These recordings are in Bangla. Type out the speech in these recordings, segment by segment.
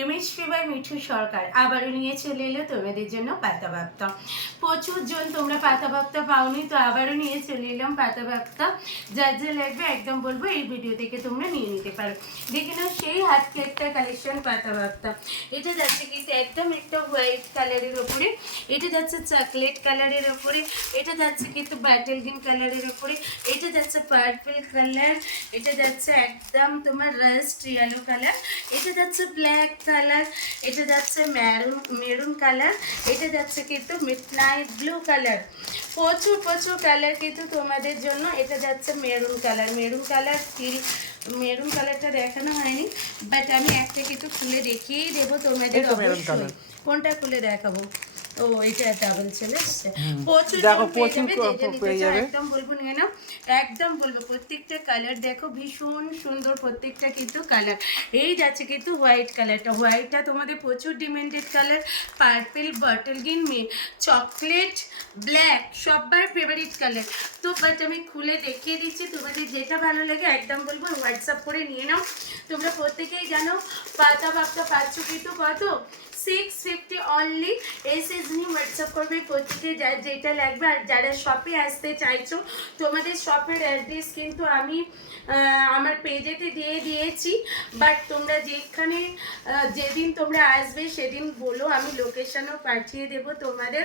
এমএসপি বাই মিঠু সরকার আবারও নিয়ে চলে এলো তোমাদের জন্য পাতাবাপ্তা। প্রচুর জন তোমরা পাতাবাপ্তা পাওনি, তো আবারও নিয়ে চলে এলাম পাতাবাপ্তা। যার যা লাগবে একদম বলবো এই ভিডিও থেকে তোমরা নিয়ে নিতে পারো। দেখে নাও সেই হাত প্লেটটা কালেকশন পাতাবাপ্তা। এটা যাচ্ছে কিন্তু একদম একটা হোয়াইট কালারের ওপরে, এটা যাচ্ছে চকলেট কালারের ওপরে, এটা যাচ্ছে কিন্তু ব্যাটেল গ্রিন কালারের ওপরে, এটা যাচ্ছে পার্পল কালার, এটা যাচ্ছে একদম তোমার রাস্ট ইয়েলো কালার, এটা যাচ্ছে ব্ল্যাক কালার, এটা যাচ্ছে মেরুন কালার, এটা যাচ্ছে কিন্তু মিডনাইট ব্লু কালার। প্রচুর প্রচুর কালার কিন্তু তোমাদের জন্য। এটা যাচ্ছে মেরুন কালার, মেরুন কালারটা দেখানো হয়নি, বাট আমি একটা কিন্তু খুলে দেখিয়েই দেবো তোমাদের অবশ্যই। কোনটা খুলে দেখাবো? ও এটা ডাবল চলে এসছে। প্রচুর পেয়ে যাবে, একদম বলবো নিয়ে নাও, একদম বলবো। প্রত্যেকটা কালার দেখো ভীষণ সুন্দর, প্রত্যেকটা কিন্তু কালার। এই যাচ্ছে কিন্তু হোয়াইট কালারটা, হোয়াইটটা তোমাদের প্রচুর demanded colour. Purple, bottle green, chocolate, black সবার ফেভারিট কালার। তো বাট আমি খুলে দেখিয়ে দিচ্ছি, তোমাদের যেটা ভালো লাগে একদম বলবো হোয়াটসঅ্যাপ করে নিয়ে নাও। তোমরা প্রত্যেকেই জানো পাতাবাপ্তা পাচ্ছ কিন্তু কত 650 অনলি। এসএস নিয়ে হোয়াটসঅ্যাপ করবে প্রত্যেকে যার যেটা লাগবে। আর যারা শপে আসতে চাইছো, তোমাদের শপের অ্যাড্রেস কিন্তু আমি আমার পেজেতে দিয়ে দিয়েছি, বাট তোমরা যেখানে যেদিন তোমরা আসবে সেদিন বলো, আমি লোকেশনও পাঠিয়ে দেবো তোমাদের।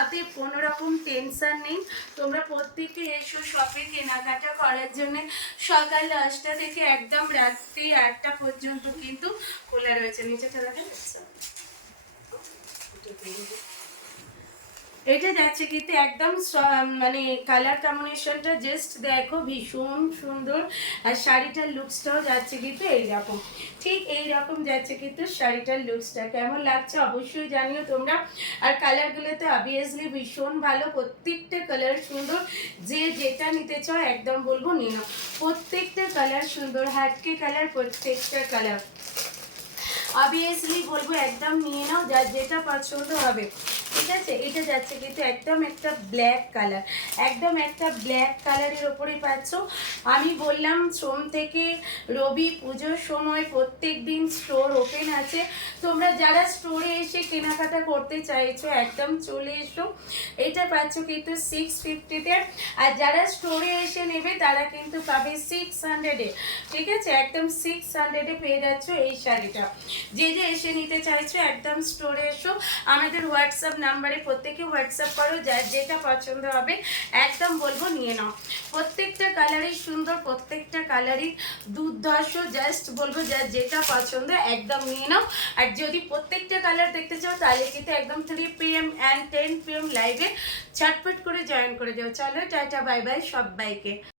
অতএব কোনো রকম টেনশন নেই, তোমরা প্রত্যেকে এসো শপে কেনাকাটা করার জন্য। সকাল 10টা থেকে একদম রাত্রি 8টা পর্যন্ত কিন্তু খোলা রয়েছে। নিচেটা দেখা যাচ্ছে, এটা যাচ্ছে কিন্তু একদম মানে কালার কম্বিনেশনটা জাস্ট দেখো ভীষণ সুন্দর। আর শাড়িটার লুকসটাও যাচ্ছে কিন্তু এইরকম, ঠিক এইরকম যাচ্ছে কিন্তু শাড়িটার লুকসটা। কেমন লাগছে অবশ্যই জানিও তোমরা। আর কালারগুলো তো অবভিয়াসলি ভীষণ ভালো, প্রত্যেকটা কালার সুন্দর। যে যেটা নিতে চাও একদম বলবো নিয়ে নাও, প্রত্যেকটা কালার সুন্দর, হাটকে কালার, প্রত্যেকটা কালার অবভিয়াসলি বলবো একদম নিয়ে নাও, যার যেটা পছন্দ হবে। ঠিক আছে, এটা যাচ্ছে কিন্তু একদম একটা ব্ল্যাক কালার, একদম একটা ব্ল্যাক কালারের ওপরে পাচ্ছ। আমি বললাম সোম থেকে রবি পুজোর সময় প্রত্যেক দিন স্টোর ওপেন আছে। তোমরা যারা স্টোরে এসে কেনাকাটা করতে চাইছো একদম চলে এসো। এটা পাচ্ছ কিন্তু 650-তে। আর যারা স্টোরে এসে নেবে তারা কিন্তু পাবে 600-এ। ঠিক আছে, একদম 600-এ পেয়ে যাচ্ছ এই শাড়িটা। যে যে এসে নিতে চাইছো একদম স্টোরে এসো। আমাদের হোয়াটসঅ্যাপ নাম্বারে প্রত্যেকে হোয়াটসঅ্যাপ করো, যার যেটা পছন্দ হবে একদম বলবো নিয়ে নাও। প্রত্যেকটা কালারই সুন্দর, প্রত্যেকটা কালারই দুর্ধর্ষ, জাস্ট বলবো যার যেটা পছন্দ একদম নিয়ে নাও। আর যদি প্রত্যেকটা কালার দেখতে চাও তাহলে কিন্তু একদম 3 PM and 10 PM লাইভে ঝটপট করে জয়েন করে যাও। চলো টাটা বাই বাই সবাইকে।